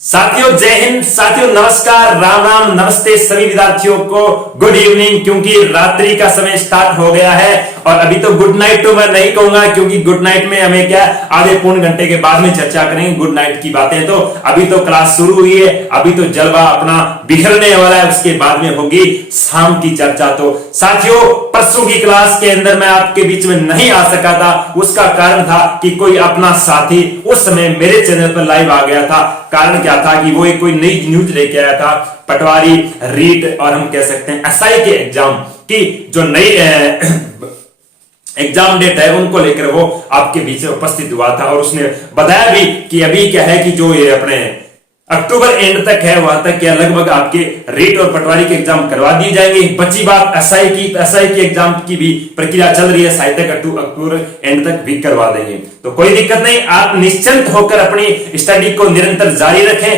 साथियों जय हिंद, साथियों नमस्कार, राम राम, नमस्ते सभी विद्यार्थियों को गुड इवनिंग, क्योंकि रात्रि का समय स्टार्ट हो गया है। और अभी तो गुड नाइट तो मैं नहीं कहूंगा, क्योंकि गुड नाइट में हमें क्या आधे पौन घंटे के बाद में चर्चा करेंगे गुड नाइट की बातें। तो अभी तो क्लास शुरू हुई है, अभी तो जलवा अपना बिखरने वाला है, उसके बाद में होगी शाम की चर्चा। तो साथियों परसों की क्लास के अंदर मैं आपके बीच में नहीं आ सका था, उसका कारण था कि कोई अपना साथी उस समय मेरे चैनल पर लाइव आ गया था। कारण क्या था कि वो एक कोई नई न्यूज लेके आया था, पटवारी, रीट और हम कह सकते हैं एसआई के एग्जाम की जो नई एग्जाम डेट है उनको लेकर वो आपके बीच में उपस्थित हुआ था। और उसने बताया भी कि अभी क्या है कि जो ये अपने अक्टूबर एंड तक है वहां तक क्या लगभग आपके रीट और पटवारी के एग्जाम करवा दिए जाएंगे। बची बात एसआई की एग्जाम की भी प्रक्रिया चल रही है, शायद तक अक्टूबर एंड तक भी करवा देंगे। तो कोई दिक्कत नहीं, आप निश्चिंत होकर अपनी स्टडी को निरंतर जारी रखें।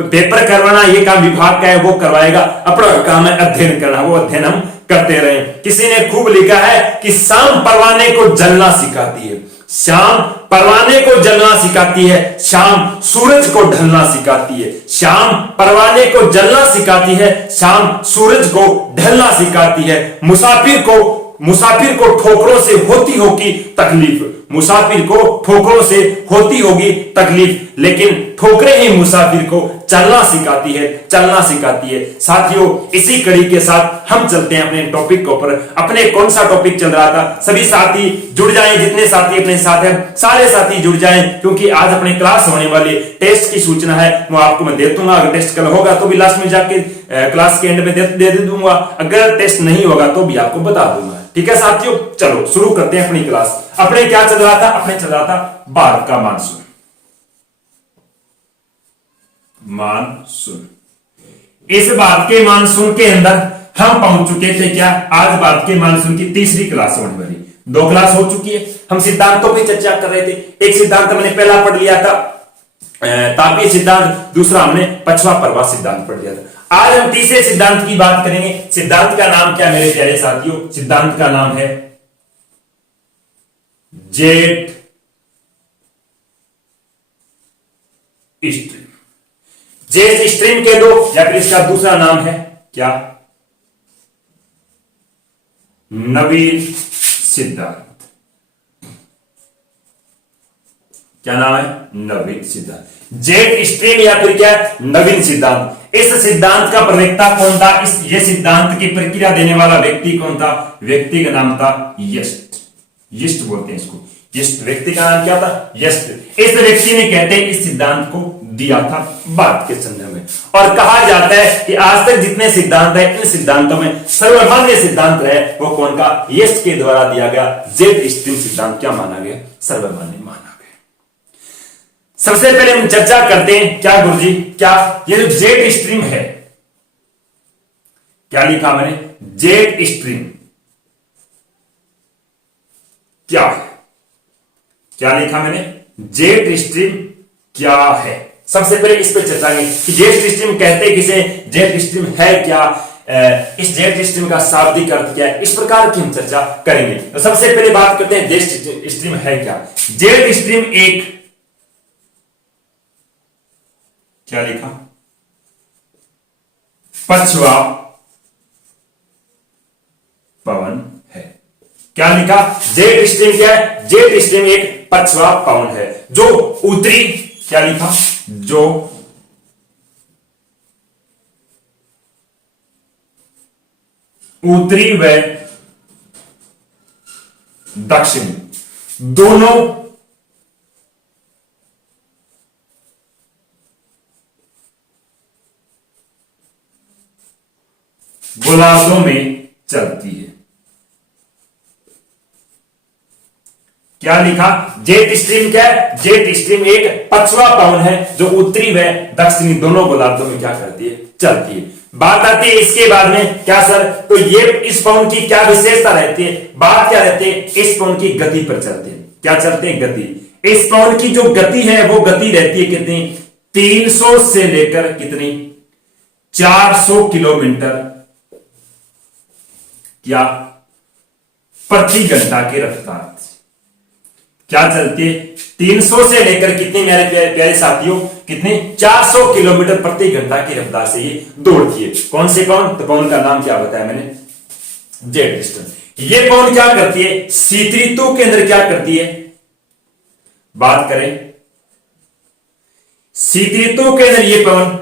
पेपर करवाना ये काम विभाग का है, वो करवाएगा, अपना काम है अध्ययन करना, वो अध्ययन हम करते रहे। किसी ने खूब लिखा है कि शाम परवाने को जलना सिखाती है, शाम परवाने को जलना सिखाती है, शाम सूरज को ढलना सिखाती है, शाम परवाने को जलना सिखाती है, शाम सूरज को ढलना सिखाती है। मुसाफिर को ठोकरों से होती होगी तकलीफ, मुसाफिर को ठोकरों से होती होगी तकलीफ, लेकिन ठोकरें ही मुसाफिर को चलना सिखाती है, चलना सिखाती है। साथियों इसी कड़ी के साथ हम चलते हैं अपने टॉपिक के ऊपर। अपने कौन सा टॉपिक चल रहा था, सभी साथी जुड़ जाएं, जितने साथी अपने साथ हैं सारे साथी जुड़ जाएं, क्योंकि आज अपने क्लास होने वाले टेस्ट की सूचना है वो आपको मैं दे दूंगा। अगर टेस्ट कल होगा तो भी लास्ट में जाके क्लास के एंड में दे दूंगा, अगर टेस्ट नहीं होगा तो भी आपको बता दूंगा। ठीक है साथियों, चलो शुरू करते हैं अपनी क्लास। अपने क्या चल रहा था, अपने चल रहा था भारत का मानसून। इस बात के मानसून के अंदर हम पहुंच चुके थे क्या, आज बात के मानसून की तीसरी क्लास होने वाली, 2 क्लास हो चुकी है। हम सिद्धांतों पर चर्चा कर रहे थे। एक सिद्धांत मैंने पहला पढ़ लिया था तापीय सिद्धांत, दूसरा हमने पछवा प्रवाह सिद्धांत पढ़ लिया था। आज हम तीसरे सिद्धांत की बात करेंगे। सिद्धांत का नाम क्या मेरे प्यारे साथियों, सिद्धांत का नाम है जेट स्ट्रीम। जेट स्ट्रीम कह दो या फिर इसका दूसरा नाम है क्या, नवीन सिद्धांत। क्या नाम है, नवीन सिद्धांत। जेट स्ट्रीम या फिर क्या, नवीन सिद्धांत। इस सिद्धांत का प्रवक्ता कौन था, ये सिद्धांत की प्रक्रिया देने वाला व्यक्ति कौन था, व्यक्ति का नाम था यस्ट। यस्ट बोलते हैं इसको, यस्ट। व्यक्ति का नाम क्या था, यस्ट। इस व्यक्ति ने कहते हैं इस सिद्धांत को दिया था बात के संदर्भ में। और कहा जाता है कि आज तक जितने सिद्धांत है इन सिद्धांतों में सर्वमान्य सिद्धांत रहे वो कौन का, यस्ट के द्वारा दिया गया जेट स्ट्रीम सिद्धांत क्या माना गया, सर्वमान्य माना। सबसे पहले हम चर्चा करते हैं क्या गुरुजी, क्या ये जो जेट स्ट्रीम है, क्या लिखा मैंने, जेट स्ट्रीम क्या है, क्या लिखा मैंने, जेट स्ट्रीम क्या है। सबसे पहले इस पर चर्चा करेंगे कि जेट स्ट्रीम कहते किसे, जेट स्ट्रीम है क्या, इस जेट स्ट्रीम का शाब्दिक अर्थ क्या है, इस प्रकार की हम चर्चा करेंगे। तो सबसे पहले बात करते हैं जेट स्ट्रीम है क्या। जेट स्ट्रीम एक, क्या लिखा, पछवा पवन है। क्या लिखा, जेट स्ट्रीम क्या है, जेट स्ट्रीम एक पछवा पवन है जो उत्तरी, क्या लिखा, जो उत्तरी व दक्षिणी दोनों गोलार्धों में चलती है। क्या लिखा, जेट स्ट्रीम क्या है, जेट स्ट्रीम एक पछवा पवन है जो उत्तरी व दक्षिणी दोनों गोलार्धों में क्या करती है, चलती है। बात आती है इसके बाद में क्या सर, तो ये इस पवन की क्या विशेषता रहती है, बात क्या रहती है, इस पवन की गति पर चलते हैं। क्या चलते हैं, गति। इस पवन की जो गति है वो गति रहती है कितनी, 300 से लेकर कितनी, 400 किलोमीटर क्या प्रति घंटा की रफ्तार। क्या चलती है, 300 से लेकर कितने मेरे प्यारे प्यारे साथियों, कितने 400 किलोमीटर प्रति घंटा की रफ्तार से ये दौड़ती है। कौन से पवन? तो पवन का नाम क्या बताया मैंने? Jet piston. ये पवन क्या करती है? शीत ऋतु के अंदर क्या करती है? बात करें शीत ऋतु के अंदर ये पवन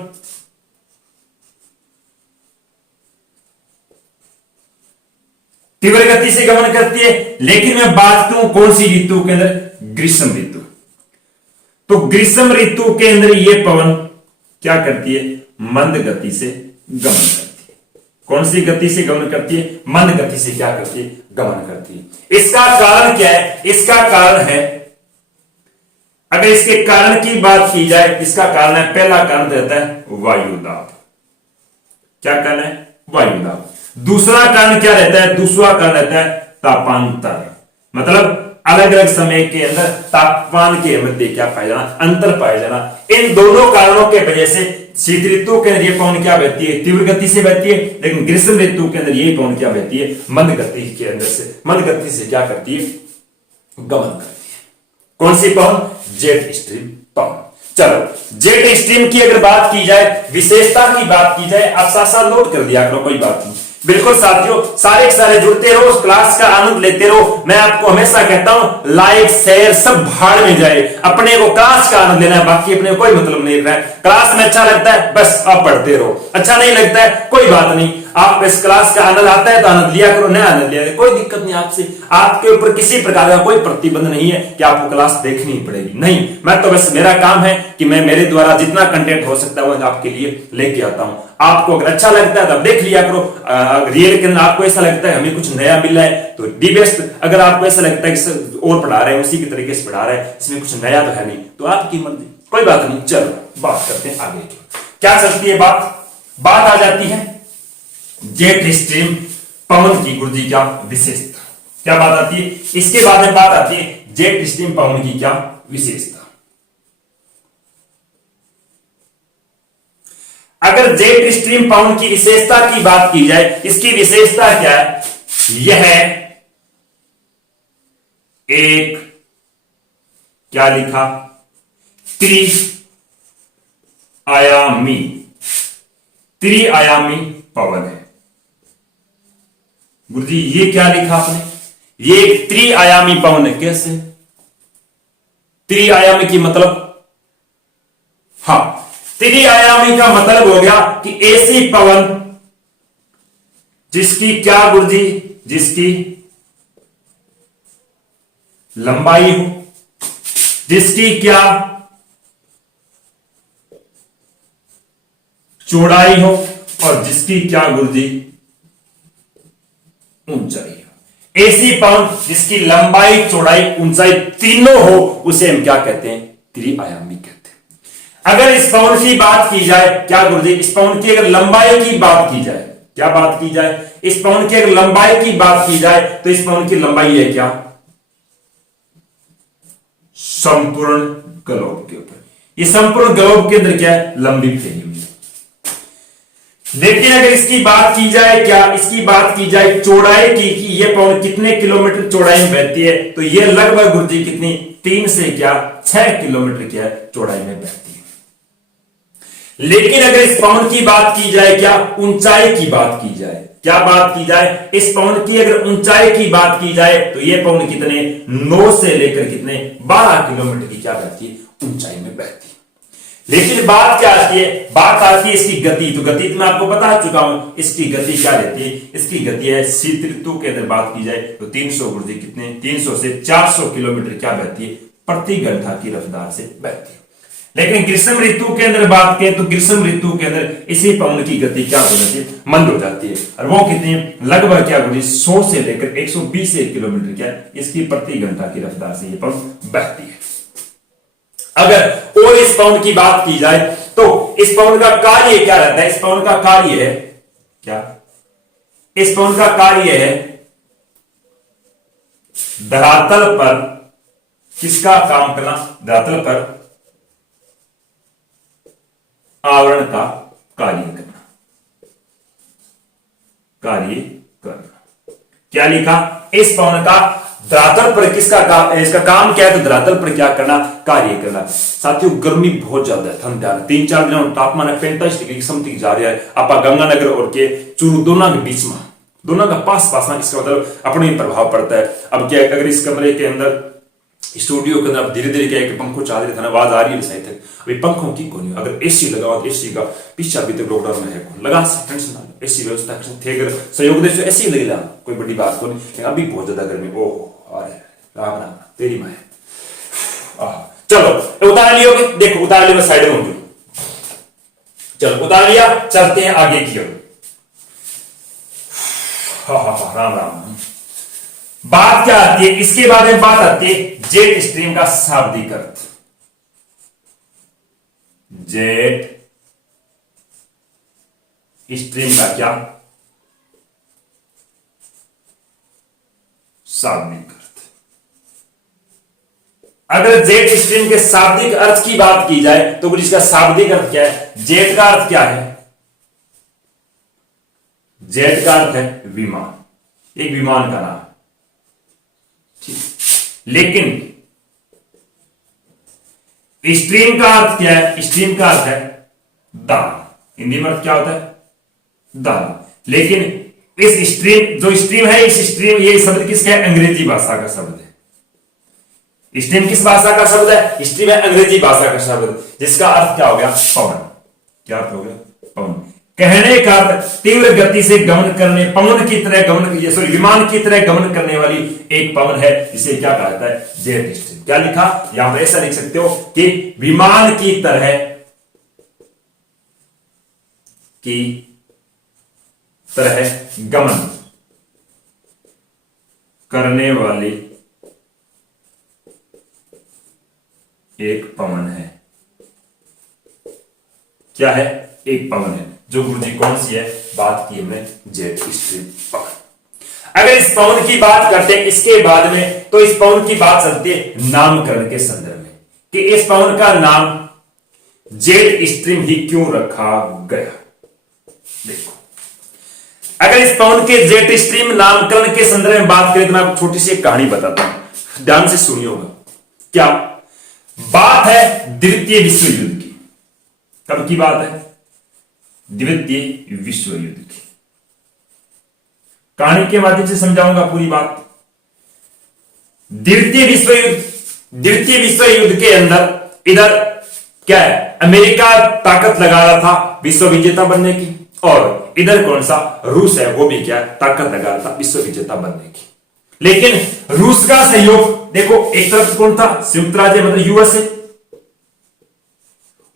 तीव्र गति से गमन करती है। लेकिन मैं बात करूं कौन सी ऋतु के अंदर? ग्रीष्म ऋतु। तो ग्रीष्म ऋतु के अंदर ये पवन क्या करती है? मंद गति से गमन करती है। कौन सी गति से गमन करती है? मंद गति से क्या करती है? गमन करती है। इसका कारण क्या है? इसका कारण है, अगर इसके कारण की बात की जाए, इसका कारण है, पहला कारण रहता है वायुदाब। क्या कारण है? वायुदाब। दूसरा कारण क्या रहता है? दूसरा कारण रहता है तापांतर, मतलब अलग अलग समय के अंदर तापमान के मध्य क्या पाया जाना? अंतर पाया जाना। इन दोनों कारणों के वजह से शीत ऋतु के अंदर ये पवन क्या बहती है? तीव्र गति से बहती है। लेकिन ग्रीष्म ऋतु के अंदर ये पवन क्या बहती है? मंद गति के अंदर से, मंद गति से क्या करती है? गमन करती है। कौन सी पवन? जेट स्ट्रीम पवन। चलो जेट स्ट्रीम की अगर बात की जाए, विशेषता की बात की जाए, आप साथ साथ नोट कर दिया करो, कोई बात नहीं। बिल्कुल साथियों, सारे के सारे जुड़ते रहो, उस क्लास का आनंद लेते रहो। मैं आपको हमेशा कहता हूं लाइक शेयर सब भाड़ में जाए, अपने को क्लास का आनंद लेना है, बाकी अपने को कोई मतलब नहीं रहा है। क्लास में अच्छा लगता है बस आप पढ़ते रहो, अच्छा नहीं लगता है कोई बात नहीं, आप इस क्लास का आनंद आता है तो आनंद लिया करो, नहीं आनंद लिया करो, कोई दिक्कत नहीं। आपसे आपके ऊपर किसी प्रकार का कोई प्रतिबंध नहीं है कि आपको क्लास देखनी ही पड़ेगी, नहीं। मैं तो बस, मेरा काम है कि मैं मेरे द्वारा जितना कंटेंट हो सकता है वो आपके लिए लेके आता हूं। आपको अगर अच्छा लगता है तो देख लिया करो। रियल के अंदर आपको ऐसा लगता है हमें कुछ नया मिला है तो डी बेस्ट। अगर आपको ऐसा लगता है कि और पढ़ा रहे हैं उसी के तरीके से पढ़ा रहे हैं, इसमें कुछ नया तो है नहीं, तो आपकी मर्जी, कोई बात नहीं। चलो बात करते हैं आगे की। क्या चलती है बात आ जाती है जेट स्ट्रीम पवन की गुरुजी क्या विशेषता, क्या बात आती है? इसके बाद में बात आती है जेट स्ट्रीम पवन की क्या विशेषता। अगर जेट स्ट्रीम पवन की विशेषता की बात की जाए, इसकी विशेषता क्या है? यह एक क्या लिखा? त्रिआयामी पवन है। गुरुजी ये क्या लिखा आपने? ये एक त्रिआयामी पवन है। कैसे त्रिआयामी की मतलब? हाँ, त्रिआयामी का मतलब हो गया कि ऐसी पवन जिसकी क्या गुरुजी? जिसकी लंबाई हो, जिसकी क्या चौड़ाई हो, और जिसकी क्या गुरुजी? ऊंचाई हो। ऐसी पवन जिसकी लंबाई, चौड़ाई, ऊंचाई तीनों हो, उसे हम क्या कहते हैं? त्रिआयामी कहते हैं। अगर इस पवन की बात की जाए, क्या गुरुजी? इस पवन की अगर लंबाई की बात की जाए, क्या बात की जाए? इस पवन की अगर लंबाई की बात की जाए तो इस पवन की लंबाई है क्या? संपूर्ण ग्लोब के ऊपर, ये संपूर्ण ग्लोब के अंदर क्या है? लंबी फैली हुई है। लेकिन अगर इसकी बात की जाए, क्या इसकी बात की जाए चौड़ाई की, कि ये पवन कितने किलोमीटर चौड़ाई में बहती है, तो ये लगभग गुरुजी कितनी? 3 से क्या 6 किलोमीटर क्या चौड़ाई में बहती है। लेकिन अगर इस पवन की बात की जाए, क्या ऊंचाई की बात की जाए, क्या बात की जाए? इस पवन की अगर ऊंचाई की बात की जाए तो ये पवन कितने? 9 से लेकर कितने? 12 किलोमीटर की क्या बहती है? ऊंचाई में बहती है। लेकिन बात क्या आती है? बात आती है इसकी गति। तो गति तो मैं आपको बता चुका हूं, इसकी गति क्या रहती है? इसकी गति है, शीत ऋतु के अंदर बात की जाए तो 300 गुरुजी कितने? 300 से 400 किलोमीटर क्या बहती है? प्रति घंटा की रफ्तार से बहती है। लेकिन ग्रीष्म ऋतु के अंदर बात करें तो ग्रीष्म ऋतु के अंदर इसी पवन की गति क्या हो जाती है? मंद हो जाती है। और वो कितनी? लगभग क्या गुरुजी? 100 से लेकर 120 किलोमीटर क्या इसकी प्रति घंटा की रफ्तार से ये पवन बहती है। अगर और इस पवन की बात की जाए तो इस पवन का कार्य क्या रहता है? इस पवन का कार्य है क्या? इस पवन का कार्य है धरातल पर किसका काम करना? धरातल पर आवरण का कार्य करना, कार्य करना। क्या लिखा? इस पवन का धरातल पर किसका काम, इसका काम क्या है, तो धरातल पर क्या करना, कार्य करना। साथियों ठंडी बहुत ज्यादा है, ठंड ध्यान 3-4 दिन तापमान 45 डिग्री समथिंग जा रहा है। आप गंगानगर और के चूरू दोनों के बीच में, दोनों का पास पास में, इसका मतलब अपने ही प्रभाव पड़ता है। अब क्या अगर इस कमरे के अंदर स्टूडियो के अंदर धीरे धीरे क्या है कि पंखों चाल रहे थे ना, आवाज आ रही है शायद तक, अभी पंखों की कौन है, अगर एसी लगाओ तो एसी का पीछा भी तो लॉकडाउन में है कौन लगा, टेंशन ना एसी व्यवस्था थे, अगर सहयोग दे एसी लगे ला, कोई बड़ी बात को नहीं, लेकिन अभी बहुत ज्यादा गर्मी, ओह अरे राम राम तेरी माँ। चलो उतार लियोगे, देखो उतार लियो, साइड में हूं, चलो उतार लिया, चलते हैं आगे की ओर। राम राम। बात क्या आती है, इसके बारे में बात आती है जेट स्ट्रीम का शाब्दिक अर्थ। जेट स्ट्रीम का क्या शाब्दिक अर्थ। अगर जेट स्ट्रीम के शाब्दिक अर्थ की बात की जाए तो कुछ इसका शाब्दिक अर्थ क्या है, जेट का अर्थ क्या है, जेट का अर्थ है विमान, एक विमान का नाम, लेकिन स्ट्रीम का अर्थ क्या है, स्ट्रीम का अर्थ है दाना, हिंदी में अर्थ क्या होता है, दाना। लेकिन इस स्ट्रीम, जो स्ट्रीम है, इस स्ट्रीम, ये शब्द किसका है, अंग्रेजी भाषा का शब्द है। स्ट्रीम किस भाषा का शब्द है, स्ट्रीम है अंग्रेजी भाषा का शब्द, जिसका अर्थ क्या हो गया, पवन। क्या अर्थ हो गया, पवन। कहने का तीव्र गति से गमन करने, पवन की तरह गमन, सॉरी विमान की तरह गमन करने वाली एक पवन है, इसे क्या कहा जाता है, जेट स्ट्रीम। क्या लिखा यहां पर, ऐसा लिख सकते हो कि विमान की तरह गमन करने वाली एक पवन है। क्या है, एक पवन है, जो गुरुजी कौन सी है, बात की हमने जेट स्ट्रीम पवन। अगर इस पवन की बात करते हैं इसके बाद में, तो इस पवन की बात चलती है नामकरण के संदर्भ में, कि इस पवन का नाम जेट स्ट्रीम ही क्यों रखा गया। देखो, अगर इस पवन के जेट स्ट्रीम नामकरण के संदर्भ में बात करें तो मैं आपको छोटी सी एक कहानी बताता हूं, ध्यान से सुनिएगा। क्या बात है, द्वितीय विश्व युद्ध की। कब की बात है, द्वितीय विश्व युद्ध की। कहानी के माध्यम से समझाऊंगा पूरी बात। द्वितीय विश्व युद्ध के अंदर इधर क्या है, अमेरिका ताकत लगा रहा था विश्व विजेता बनने की, और इधर कौन सा, रूस है, वो भी क्या ताकत लगा रहा था विश्व विजेता बनने की। लेकिन रूस का सहयोग देखो, एक तरफ कौन था, संयुक्त राज्य मतलब यूएसए,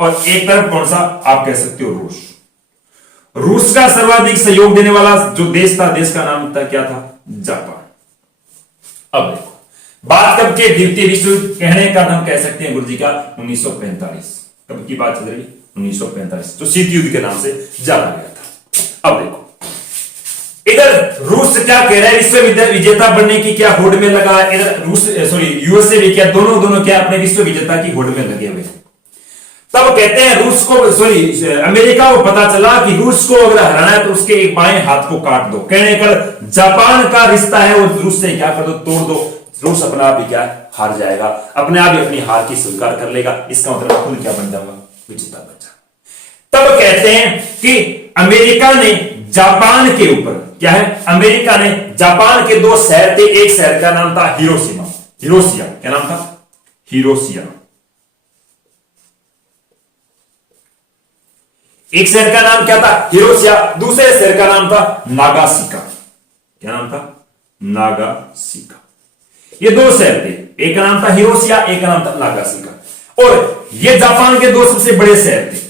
और एक तरफ कौन सा, आप कह सकते हो रूस। रूस का सर्वाधिक सहयोग देने वाला जो देश था, देश का नाम था क्या था, जापान। अब देखो, बात कब के, द्वितीय विश्व युद्ध, कहने का नाम कह सकते हैं गुरुजी का 1945। कब की बात चल रही, 1945, जो शीत युद्ध के नाम से जाना गया था। अब देखो, इधर रूस क्या कह रहा है, विश्व विजेता बनने की क्या होड़ में लगा, इधर रूस यूएसए भी क्या, दोनों क्या अपने विश्व विजेता की होड़ में लगे हुए। तब कहते हैं रूस को, अमेरिका को पता चला कि रूस को अगर हराना है तो उसके एक बाएं हाथ को काट दो। कहने कर जापान का रिश्ता है वो रूस से क्या कर दो, तोड़ दो। रूस अपने आप ही क्या हार जाएगा, अपने आप ही अपनी हार की स्वीकार कर लेगा। इसका मतलब खुद क्या बन जाऊंगा, विजेता बन जाऊंगा। तब कहते हैं कि अमेरिका ने जापान के ऊपर, क्या है, अमेरिका ने जापान के 2 शहर थे, एक शहर का नाम था हिरोशिया, क्या नाम था, हिरोशिया। एक शहर का नाम क्या था, हिरोशिया, दूसरे शहर का नाम था नागासाकी। क्या नाम था, नागासाकी। ये 2 शहर थे, एक का नाम था हिरोशिया, एक का नाम था नागासाकी। और ये जापान के 2 सबसे बड़े शहर थे।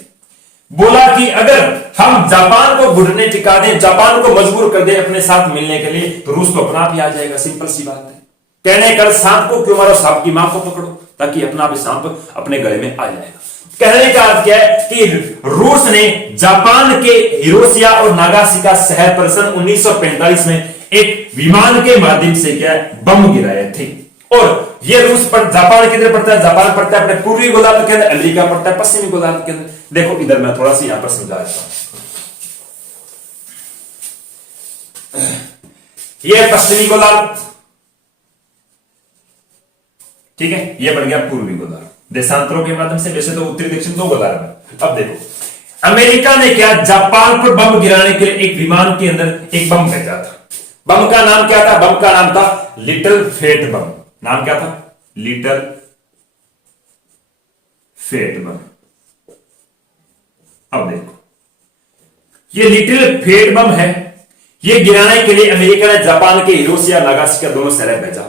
बोला कि अगर हम जापान को घुटने टिका दें, जापान को मजबूर कर दें अपने साथ मिलने के लिए, तो रूस को अपना आप ही आ जाएगा। सिंपल सी बात है। कहने कर सांप को क्यों मारो, सांप की मां को पकड़ो, ताकि अपना भी सांप अपने गले में आ जाएगा। कहने का अर्थ क्या है कि रूस ने जापान के हिरोशिया और नागासाकी शहर पर सन 1945 में एक विमान के माध्यम से क्या बम गिराए थे। और ये रूस पर, जापान किधर पड़ता है, जापान पड़ता है अपने पूर्वी गोलार्ध के अंदर, अमेरिका पड़ता है पश्चिमी गोलार्ध के अंदर। देखो इधर मैं थोड़ा सा यहां पर समझा देता हूं। यह पश्चिमी गोलार्ध, ठीक है, यह बन गया पूर्वी गोदावरी। देशांतरों के माध्यम से, वैसे तो उत्तरी दक्षिण दो गोदावरी में। अब देखो, अमेरिका ने क्या, जापान पर बम गिराने के लिए एक विमान के अंदर एक बम भेजा था। बम का नाम क्या था? बम का नाम था लिटिल फेट बम। नाम क्या था? लिटिल फेट बम। अब देखो, ये लिटिल फेट बम है, ये गिराने के लिए अमेरिका ने जापान के हिरोशिमा नागासाकी दोनों शहर भेजा।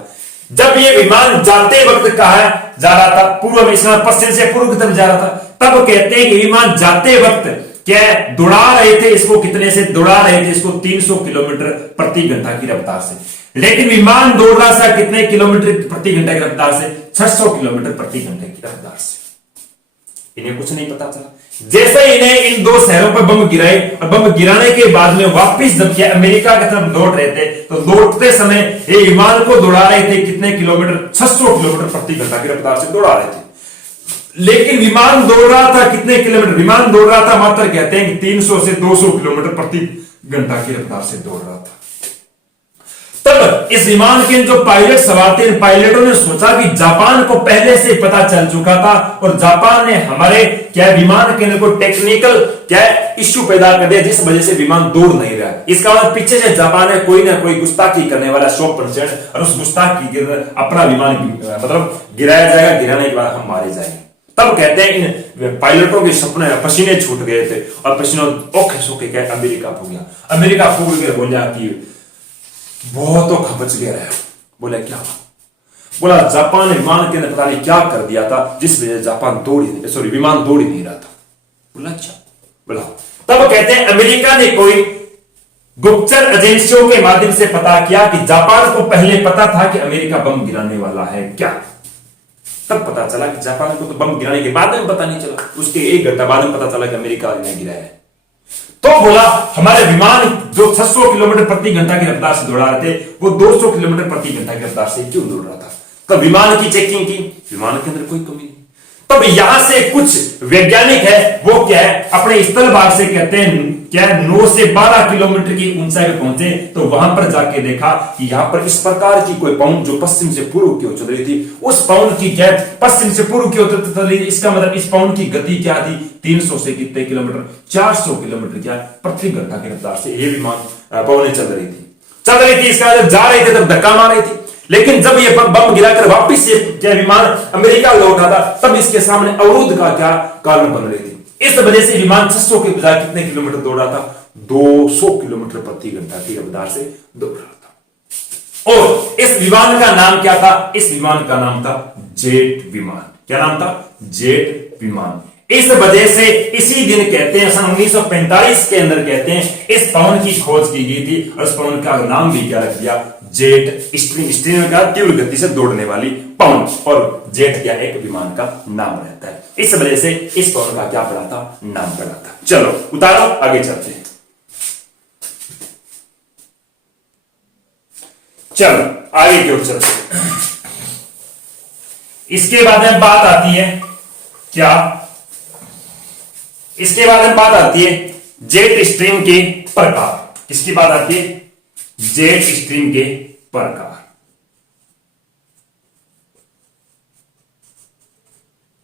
जब ये विमान जाते वक्त कहा जा रहा था, पूर्व में, पश्चिम से पूर्व की तरफ जा रहा था, तब कहते हैं कि विमान जाते वक्त क्या दौड़ा रहे थे इसको, कितने से दौड़ा रहे थे इसको? 300 किलोमीटर प्रति घंटा की रफ्तार से। लेकिन विमान दौड़ रहा था कितने किलोमीटर प्रति घंटा की रफ्तार से? 600 किलोमीटर प्रति घंटे की रफ्तार से। इन्हें कुछ नहीं पता चला। जैसे इन्हें इन दो शहरों पर बम गिराए, और बम गिराने के बाद में वापस जब क्या अमेरिका की तरफ लौट रहे थे, तो लौटते समय ये विमान को दौड़ा रहे थे कितने किलोमीटर? 600 किलोमीटर प्रति घंटा की रफ्तार से दौड़ा रहे थे। लेकिन विमान दौड़ रहा था कितने किलोमीटर? विमान दौड़ रहा था मात्र, कहते हैं 300 से 200 किलोमीटर प्रति घंटा की रफ्तार से दौड़ रहा था। तब इस विमान के जो पायलट सवार थे, पायलटों ने सोचा कि जापान को पहले से पता चल चुका था, और जापान ने हमारे क्या विमान के अंदर को टेक्निकल क्या इश्यू पैदा कर दिया, जिस वजह से विमान दौड़ नहीं रहा। इसका मतलब पीछे से जापान है कोई ना कोई गुस्ताखी करने वाला 100%, और उस गुस्ताखी के अंदर अपना विमान मतलब गिराया जाएगा, गिराने के बाद हम मारे जाएंगे। तब कहते हैं इन पायलटों के सपने पसीने छूट गए थे, और पसीनों ओखे सोखे क्या अमेरिका फूक गया। अमेरिका फूक के बोला कि बहुत तो खपच गया है। बोला क्या? बोला जापान ने विमान के अंदर पता नहीं क्या कर दिया था, जिस वजह से जापान विमान दौड़ ही नहीं रहा था। बोला अच्छा। बोला तब कहते हैं अमेरिका ने कोई गुप्तचर एजेंसियों के माध्यम से पता किया कि जापान को पहले पता था कि अमेरिका बम गिराने वाला है क्या। तब पता चला कि जापान को तो बम गिराने के बाद में पता नहीं चला, उसके 1 घंटा बाद में पता चला कि अमेरिका ने गिराया है। तो बोला हमारे विमान जो 600 किलोमीटर प्रति घंटा की रफ्तार से दौड़ा रहे थे, वो 200 किलोमीटर प्रति घंटा की रफ्तार से क्यों दौड़ रहा था? तब विमान की चेकिंग की, विमान के अंदर कोई कमी नहीं। तब यहां से कुछ वैज्ञानिक है, वो क्या है, अपने स्थल भाग से कहते हैं क्या 9 से 12 किलोमीटर की ऊंचाई पर पहुंचे, तो वहां पर जाके देखा कि यहां पर इस प्रकार की कोई पाउंड जो पश्चिम से पूर्व की ओर चल रही थी, उस पाउंड की क्या पश्चिम से पूर्व की ओर चल रही थी। इसका मतलब इस पाउंड की गति क्या थी? 300 से कितने किलोमीटर? 400 किलोमीटर क्या प्रति घंटा की रफ्तार से ये विमान पौने चल रही थी। इसका जब जा रहे थे तब धक्का मार रही थी। लेकिन जब ये बम गिराकर वापिस ये क्या विमान अमेरिका लौटा था, तब इसके सामने अवरोध का क्या कारण बन रही थी। इस वजह से विमान 600 के बजाय कितने किलोमीटर दौड़ रहा था? 200 किलोमीटर प्रति घंटा की रफ्तार से दौड़ रहा था। और इस विमान का नाम क्या था? इस विमान का नाम था जेट विमान। क्या नाम था? जेट विमान। इस वजह से इसी दिन कहते हैं, सन 1945 के अंदर कहते हैं इस पाउंड की खोज की गई थी, और उस पाउंड का नाम भी क्या रख दिया? Jet stream. स्ट्रीम का तीव्र गति से दौड़ने वाली पाउंड, और जेट क्या एक विमान का नाम रहता है। इस वजह से इस पाउंड का क्या पड़ा था? नाम पड़ा था। चलो उतारो, आगे चलते हैं। चलो आगे की ओर चलते हैं। इसके बाद में बात आती है क्या? इसके बाद में बात आती है जेट स्ट्रीम के प्रकार। किसकी बात आती है? जेट स्ट्रीम के प्रकार।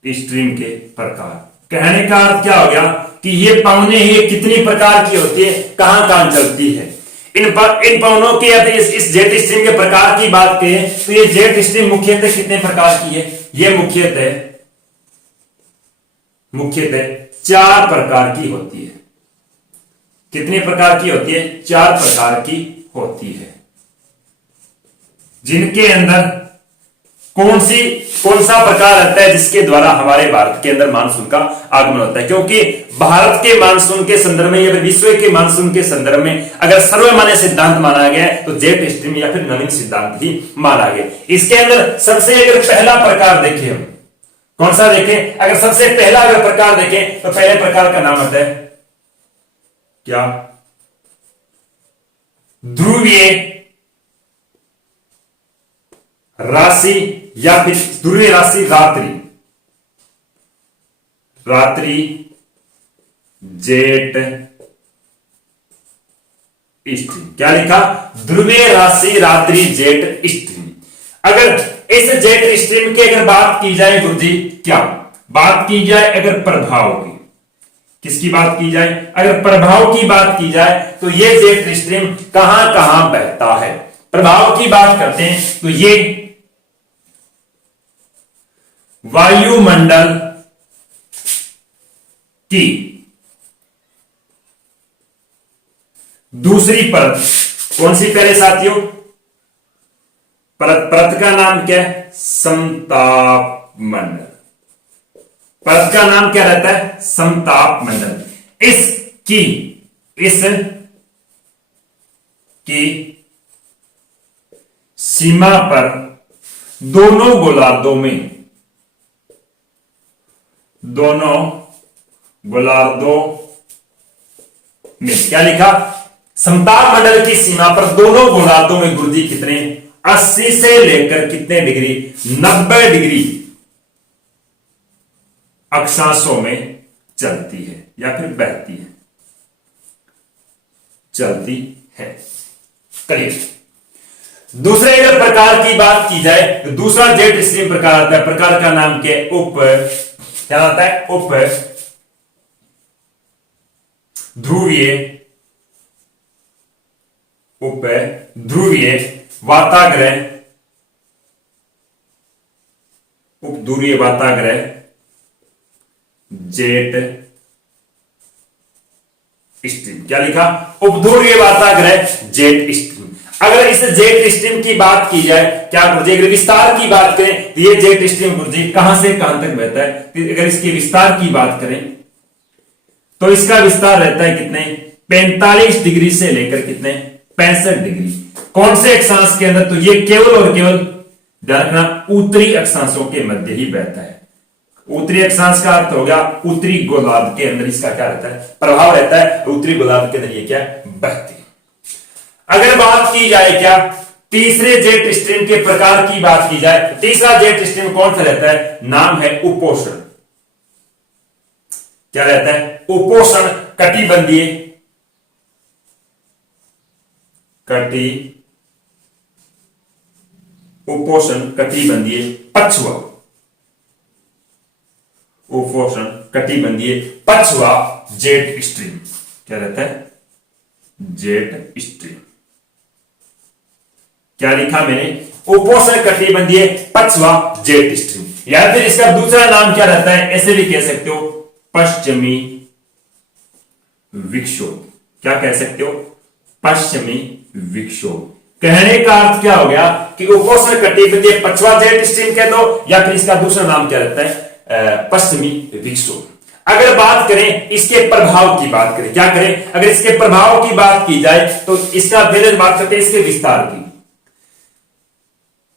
स्ट्रीम के प्रकार कहने का अर्थ क्या हो गया कि ये पाउंडें ये कितनी प्रकार की होती है, कहां कहां चलती है। इन पाउंडों की इस जेट स्ट्रीम के प्रकार की बात करें तो ये जेट स्ट्रीम मुख्यतः कितने प्रकार की है? ये मुख्यतः 4 प्रकार की होती है। कितने प्रकार की होती है? 4 प्रकार की होती है, जिनके अंदर कौन सा प्रकार रहता है जिसके द्वारा हमारे भारत के अंदर मानसून का आगमन होता है। क्योंकि भारत के मानसून के संदर्भ में या फिर विश्व के मानसून के संदर्भ में अगर सर्वमान्य सिद्धांत माना गया तो जेट स्ट्रीम या फिर नवीन सिद्धांत ही माना गया। इसके अंदर सबसे अगर पहला प्रकार देखें हम, कौन सा देखें? अगर सबसे पहला अगर प्रकार देखें तो पहले प्रकार का नाम होता है क्या? ध्रुवीय राशि या फिर ध्रुवीय राशि रात्रि जेट स्ट्रीम। क्या लिखा? ध्रुवीय राशि रात्रि जेट स्ट्रीम। अगर इस जेट स्ट्रीम की अगर बात की जाए गुरुजी, क्या बात की जाए अगर प्रभाव की, किसकी बात की जाए, अगर प्रभाव की बात की जाए तो ये जेट स्ट्रीम कहां कहां बहता है। प्रभाव की बात करते हैं तो ये वायुमंडल की दूसरी परत, कौन सी पहले साथियों, परत का नाम क्या है, समताप मंडल। परत का नाम क्या रहता है, समताप मंडल। इसकी सीमा पर दोनों गोलार्धों में क्या लिखा, समताप मंडल की सीमा पर दोनों गोलार्धों में गुरुजी कितने 80 से लेकर कितने डिग्री, 90 डिग्री अक्षांशों में चलती है या फिर बहती है, चलती है। क्लियर। दूसरे अगर प्रकार की बात की जाए तो दूसरा जेट स्ट्रीम प्रकार आता है, प्रकार का नाम क्या है, क्या आता है, उप ध्रुवीय वाताग्रह, उपध्रुवीय वाताग्रह जेट स्ट्रीम। क्या लिखा, उपध्रुवीय वाताग्रह जेट स्ट्रीम। अगर इस जेट स्ट्रीम की बात की जाए, क्या गुरुजी अगर विस्तार की बात करें तो ये जेट स्ट्रीम गुरुजी कहां से कहां तक बहता है, अगर इसके विस्तार की बात करें तो इसका विस्तार रहता है कितने, 45 डिग्री से लेकर कितने 65 डिग्री। कौन से अक्षांश के अंदर, तो ये केवल और केवल ध्यान रखना उत्तरी अक्षांशों के मध्य ही बहता है। उत्तरी अक्षांश का अर्थ हो गया उत्तरी गोलार्ध के अंदर इसका क्या रहता है, प्रभाव रहता है, उत्तरी गोलार्ध के अंदर ये क्या बहती है। अगर बात की जाए क्या तीसरे जेट स्ट्रीम के प्रकार की बात की जाए, तीसरा जेट स्ट्रीम कौन सा रहता है, नाम है उपोषण। क्या रहता है, उपोषण कटिबंधीय, उपोषण कटिबंधीय पछुआ, उपोषण कटिबंधीय पछुआ जेट स्ट्रीम। क्या रहता है, जेट स्ट्रीम। क्या लिखा मैंने, उपोषण कटिबंधीय पछुआ जेट स्ट्रीम, या फिर इसका दूसरा नाम क्या रहता है, ऐसे भी कह सकते हो पश्चिमी विक्षोभ। क्या कह सकते हो, पश्चिमी विक्षोभ। कहने का अर्थ क्या हो गया कि उपोषण कटिबंधीय पछुआ जेट स्ट्रीम कह दो, या फिर इसका दूसरा नाम क्या रहता है, पश्चिमी विक्षोभ। अगर बात करें इसके प्रभाव की बात करें, क्या करें, अगर इसके प्रभाव की बात की जाए तो इसका पहले बात करते हैं इसके विस्तार की।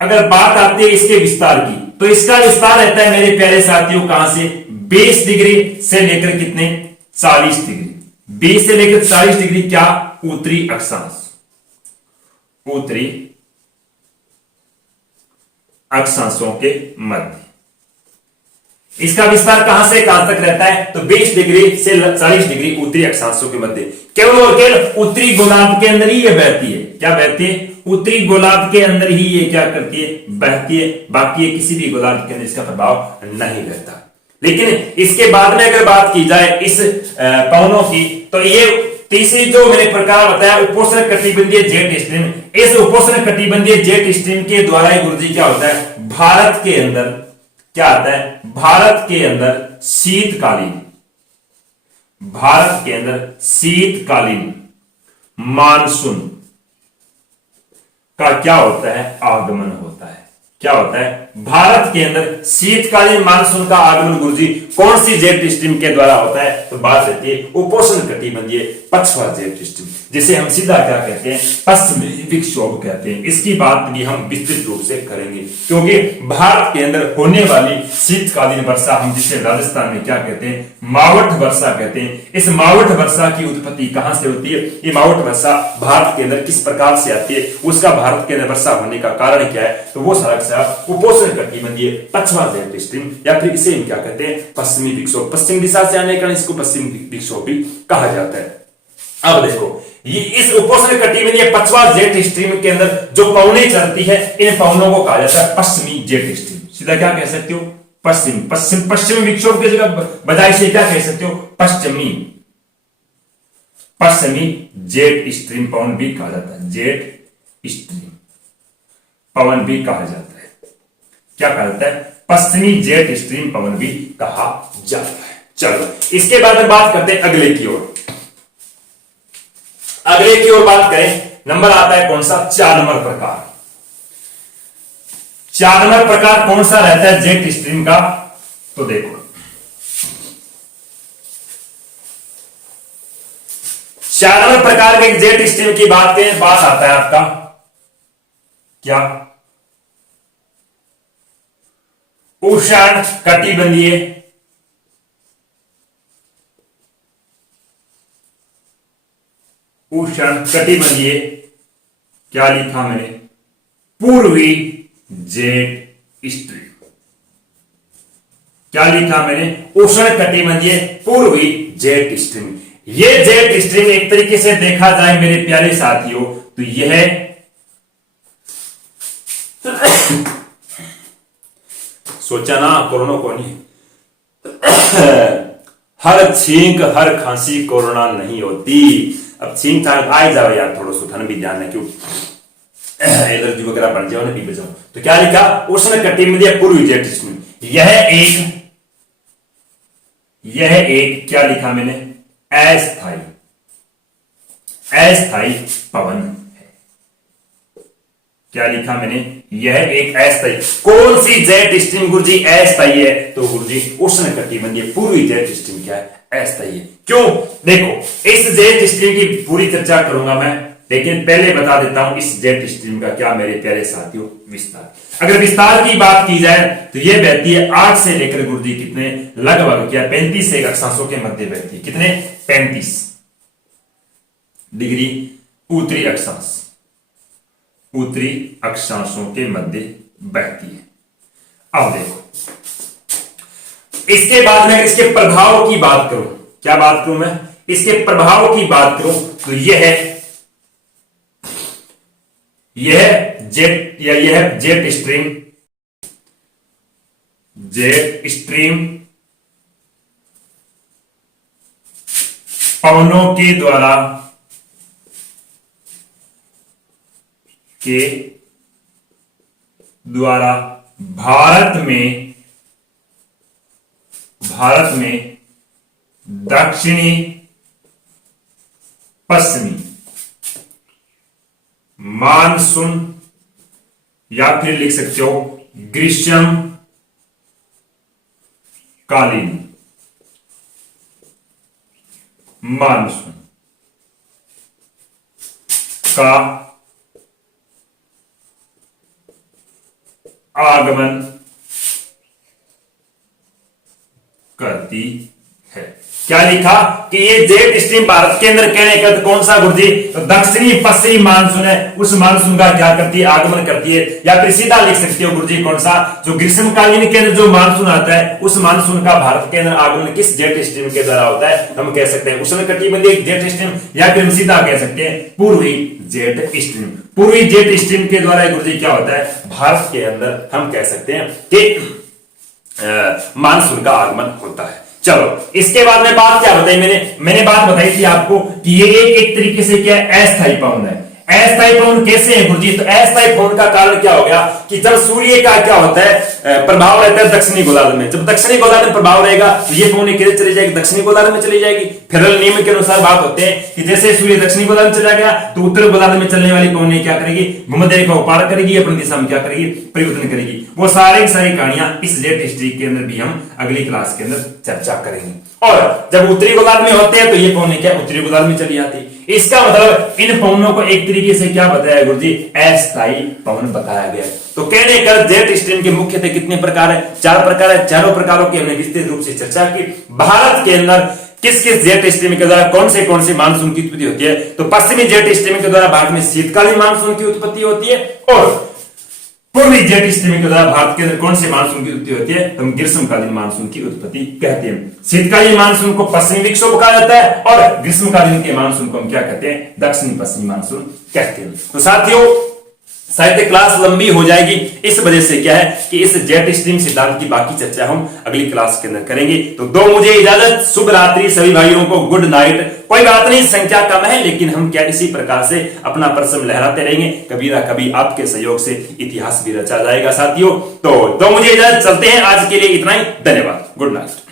अगर बात आती है इसके विस्तार की तो इसका विस्तार रहता है मेरे प्यारे साथियों कहां से, 20 डिग्री से लेकर कितने 40 डिग्री, 20 से लेकर 40 डिग्री क्या, उत्तरी अक्षांश, उत्तरी अक्षांशों के मध्य। इसका विस्तार कहां से कहां तक रहता है, तो 20 डिग्री से 40 डिग्री उत्तरी अक्षांशों के मध्य। केवल और केवल उत्तरी गोलार्ध के अंदर ही ये बहती है। क्या बहती है, उत्तरी गोलार्ध के अंदर ही ये क्या करती है, बहती है। बाकी ये किसी भी गोलार्ध के अंदर इसका प्रभाव नहीं रहता। लेकिन इसके बाद में अगर बात की जाए इस पवनों की, तो ये तीसरी जो मैंने प्रकार बताया उपोष्ण कटिबंधीय जेट स्ट्रीम, इस उपोष्ण कटिबंधीय जेट स्ट्रीम के द्वारा ही गुरुजी क्या होता है, भारत के अंदर क्या आता है, भारत के अंदर शीतकालीन, भारत के अंदर शीतकालीन मानसून का क्या होता है, आगमन होता है। क्या होता है, भारत के अंदर शीतकालीन मानसून का आगमन गुरुजी कौन सी जेट स्ट्रीम के द्वारा होता है, तो बात रहती है उपोष्ण कटिबंधीय पछुआ जेट स्ट्रीम, जिसे हम सीधा क्या कहते हैं, पश्चिमी विक्षोभ कहते हैं। इसकी बात भी हम विस्तृत रूप से करेंगे, क्योंकि भारत के अंदर होने वाली शीतकालीन वर्षा, हम जिसे राजस्थान में क्या कहते हैं, मावठ वर्षा कहते हैं। इस मावठ वर्षा की उत्पत्ति कहां से होती है, ये मावठ वर्षा भारत के अंदर किस प्रकार से आती है, उसका भारत के अंदर वर्षा होने का कारण क्या है, तो वो सारा उपोष्ण कटिबंधीय पछुआ जेट स्ट्रीम, या फिर इसे हम क्या कहते हैं, पश्चिमी विक्षोभ। पश्चिम दिशा से आने के कारण इसको पश्चिमी विक्षोभ भी कहा जाता है। अब देखो, ये इस उपोष्ण कटिबंधीय पछवा जेट स्ट्रीम के अंदर जो पवनें चलती है, इन पवनों को कहा जाता है पश्चिमी जेट स्ट्रीम। सीधा क्या कह सकते हो, पश्चिमी विक्षोभ की जगह बजाय से क्या कह सकते हो, पश्चिमी जेट स्ट्रीम पवन भी कहा जाता है, जेट स्ट्रीम पवन भी कहा जाता है। क्या कहा जाता है, पश्चिमी जेट स्ट्रीम पवन भी कहा जाता है। चलो इसके बाद में बात करते हैं अगले की ओर। अगले की ओर बात करें, नंबर आता है कौन सा, 4 नंबर प्रकार। 4 नंबर प्रकार कौन सा रहता है जेट स्ट्रीम का, तो देखो 4 नंबर प्रकार के जेट स्ट्रीम की बात करें, बात आता है आपका क्या, उष्ण कटिबंधीय क्या लिखा मैंने, पूर्वी जेट स्ट्रीम। क्या लिखा मैंने, उष्ण कटिबंधीय पूर्वी जेट स्ट्रीम। ये जेट स्ट्रीम एक तरीके से देखा जाए मेरे प्यारे साथियों तो यह सोचा ना कोरोना को नहीं हर छींक हर खांसी कोरोना नहीं होती। अब छींक छांक आ जाओ यार, थोड़ा सुथन भी ध्यान है, क्यों एलर्जी वगैरह बढ़ जाओ ना, भी बचाओ। तो क्या लिखा, उष्ण कटिबंधीय पूर्वी जेट स्ट्रीम। यह एक क्या लिखा मैंने, अस्थायी पवन है। क्या लिखा मैंने, यह एक अस्थायी। कौन सी जेट स्ट्रीम गुरुजी अस्थायी है, तो गुरुजी उष्ण कटिबंधीय पूर्वी जेट स्ट्रीम क्या है, अस्थायी है। क्यों, देखो इस जेट स्ट्रीम की पूरी चर्चा करूंगा मैं, लेकिन पहले बता देता हूं इस जेट स्ट्रीम का क्या मेरे प्यारे साथियों विस्तार। अगर विस्तार की बात की जाए तो यह बहती है 8 से लेकर गुरुजी कितने, लगभग क्या 35 से अक्षांशों के मध्य बहती है। कितने, 35 डिग्री उत्तरी अक्षांशों के मध्य बहती है। अब देखो इसके बाद में इसके प्रभाव की बात करूं, क्या बात करूं मैं, इसके प्रभाव की बात करूं तो यह जेट स्ट्रीम पवनों के द्वारा भारत में दक्षिणी पश्चिमी मानसून या फिर लिख सकते हो ग्रीष्म कालीन मानसून का आगमन करती है। क्या लिखा कि ये जेट स्ट्रीम भारत के अंदर कहने का तो कौन सा गुरुजी, तो दक्षिणी पश्चिमी मानसून है, उस मानसून का क्या करती है, आगमन करती है। या फिर सीधा लिख सकते हो गुरुजी कौन सा, जो ग्रीष्मकालीन के अंदर जो मानसून आता है उस मानसून का भारत के अंदर आगमन किस जेट स्ट्रीम के द्वारा होता है, हम कह सकते हैं उष्ण कटिबंधीय जेट स्ट्रीम, या फिर हम सीधा कह सकते हैं पूर्वी जेट स्ट्रीम। पूर्वी जेट स्ट्रीम के द्वारा गुरुजी क्या होता है, भारत के अंदर हम कह सकते हैं कि मानसून का आगमन होता है। चलो इसके बाद में बात क्या बताई मैंने बात बताई थी आपको कि ये एक तरीके से क्या है, अस्थायी पवन है। अस्थायी पवन कैसे है गुरुजी, तो अस्थायी पवन का कारण क्या हो गया कि जब सूर्य का क्या होता है प्रभाव रहता है दक्षिणी गोलार्ध में, जब दक्षिणी गोलार्ध में प्रभाव रहेगा तो ये पवन किधर चली जाएगी, दक्षिणी गोलार्ध में चली जाएगी। फेडरल नियम के अनुसार बात होते हैं कि जैसे सूर्य दक्षिणी गोलार्ध में चला गया तो उत्तर गोलार्ध में चलने वाली पवन क्या करेगी, भूमध्य रेखा को पार करेगी, अपनी दिशा में क्या करेगी, परिवर्तन करेगी। वो सारी कहानियां इस जेट स्ट्रीम के अंदर भी हम अगली क्लास के अंदर चर्चा करेंगे। और जब उत्तरी गोलार्ध में होते हैं तो ये पवन क्या उत्तरी गोलार्ध में चली जाती है। इसका मतलब इन पवनों को एक तरीके से क्या बताया गुरुजी, अस्थायी पवन बताया गया। तो कहने का जेट स्ट्रीम के मुख्यतः कितने प्रकार है, 4 प्रकार है। चारों प्रकारों की हमने विस्तृत रूप से चर्चा की। भारत के अंदर किस किस जेट स्ट्रीम के द्वारा कौन से मानसून की उत्पत्ति होती है, तो पश्चिमी जेट स्ट्रीम के द्वारा भारत में शीतकालीन मानसून की उत्पत्ति होती है, और पूर्वी जेट स्ट्रीम के द्वारा भारत के अंदर कौन से मानसून की उत्पत्ति होती है? तो हम ग्रीष्मकालीन मानसून की उत्पत्ति कहते हैं। शीतकालीन मानसून को पश्चिमी विक्षोभ कहा जाता है और ग्रीष्मकालीन के मानसून को हम क्या कहते हैं? दक्षिणी पश्चिमी मानसून कहते हैं। तो साथियों, शायद क्लास लंबी हो जाएगी, इस वजह से क्या है कि इस जेट स्ट्रीम सिद्धांत की बाकी चर्चा हम अगली क्लास के अंदर करेंगे। तो दो मुझे इजाजत, शुभ रात्रि सभी भाइयों को, गुड नाइट। कोई बात नहीं, संख्या कम है लेकिन हम क्या इसी प्रकार से अपना परिश्रम लहराते रहेंगे, कभी ना कभी आपके सहयोग से इतिहास भी रचा जाएगा साथियों। तो दो मुझे इजाजत, चलते हैं, आज के लिए इतना ही, धन्यवाद, गुड नाइट।